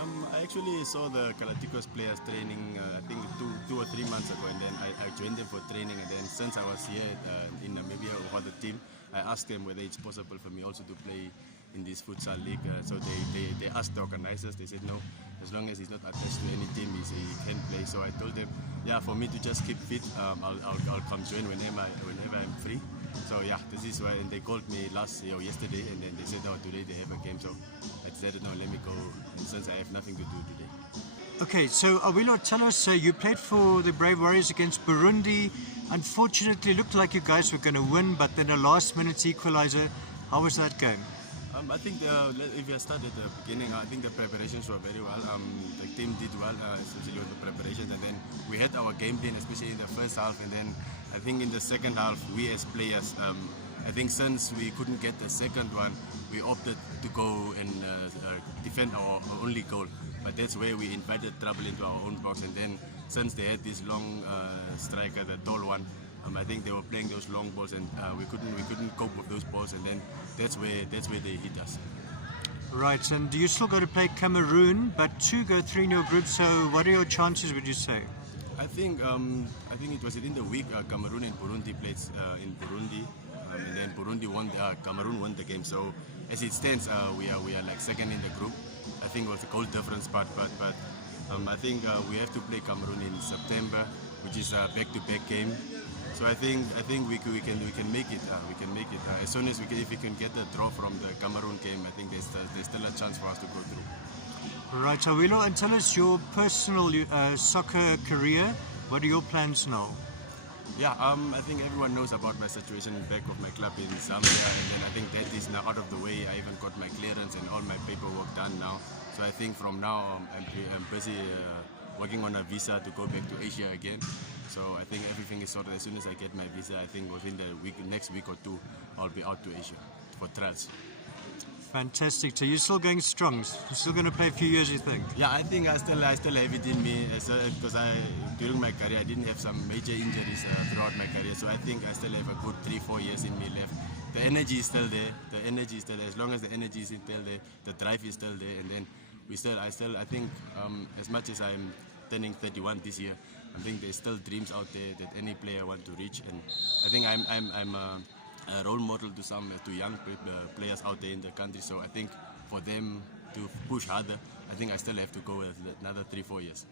I actually saw the Galacticos players training, I think 2 or 3 months ago, and then I joined them for training. And then since I was here in Namibia for the team, I asked them whether it's possible for me also to play in this Futsal League. So they asked the organizers, they said no, as long as he's not attached to any team, he can play. So I told them, yeah, for me to just keep fit, I'll come join whenever I'm free. So yeah, this is why, and they called me yesterday, and then they said, oh, today they have a game. So I decided, no, let me go, since I have nothing to do today. Okay, so Awilo, tell us, you played for the Brave Warriors against Burundi. Unfortunately, it looked like you guys were going to win, but then a last-minute equalizer. How was that game? I think if you start at the beginning, I think the preparations were very well. The team did well, especially with the preparations, and then we had our game plan, especially in the first half, and then I think in the second half, we as players, I think since we couldn't get the second one, we opted to go and defend our only goal. But that's where we invited trouble into our own box, and then since they had this long striker, the tall one, I think they were playing those long balls, and we couldn't cope with those balls, and then that's where they hit us. Right, and you still got to play Cameroon, but 2 go 3 in your group. So what are your chances, would you say? I think it was within the week. Cameroon and Burundi played in Burundi, and then Cameroon won the game. So as it stands, we are like second in the group. I think it was a goal difference, but I think we have to play Cameroon in September, which is a back-to-back game. So I think we can make it. We can make it as soon as if we can get the draw from the Cameroon game. I think there's still a chance for us to go through. Right, Awilo, and tell us your personal soccer career. What are your plans now? Yeah, I think everyone knows about my situation back of my club in Zambia, and then I think that is now out of the way. I even got my clearance and all my paperwork done now. So I think from now I'm busy working on a visa to go back to Asia again. So I think everything is sorted. As soon as I get my visa, I think within the next week or two, I'll be out to Asia for trials. Fantastic. So you're still going strong. You're still going to play a few years, you think? Yeah, I think I still have it in me, because during my career I didn't have some major injuries throughout my career. So I think I still have a good 3-4 years in me left. The energy is still there. The energy is still there. As long as the energy is still there, the drive is still there, and then I think as much as I'm turning 31 this year, I think there's still dreams out there that any player want to reach, and I think I'm a role model to young players out there in the country. So I think for them to push harder, I think I still have to go with another 3-4 years.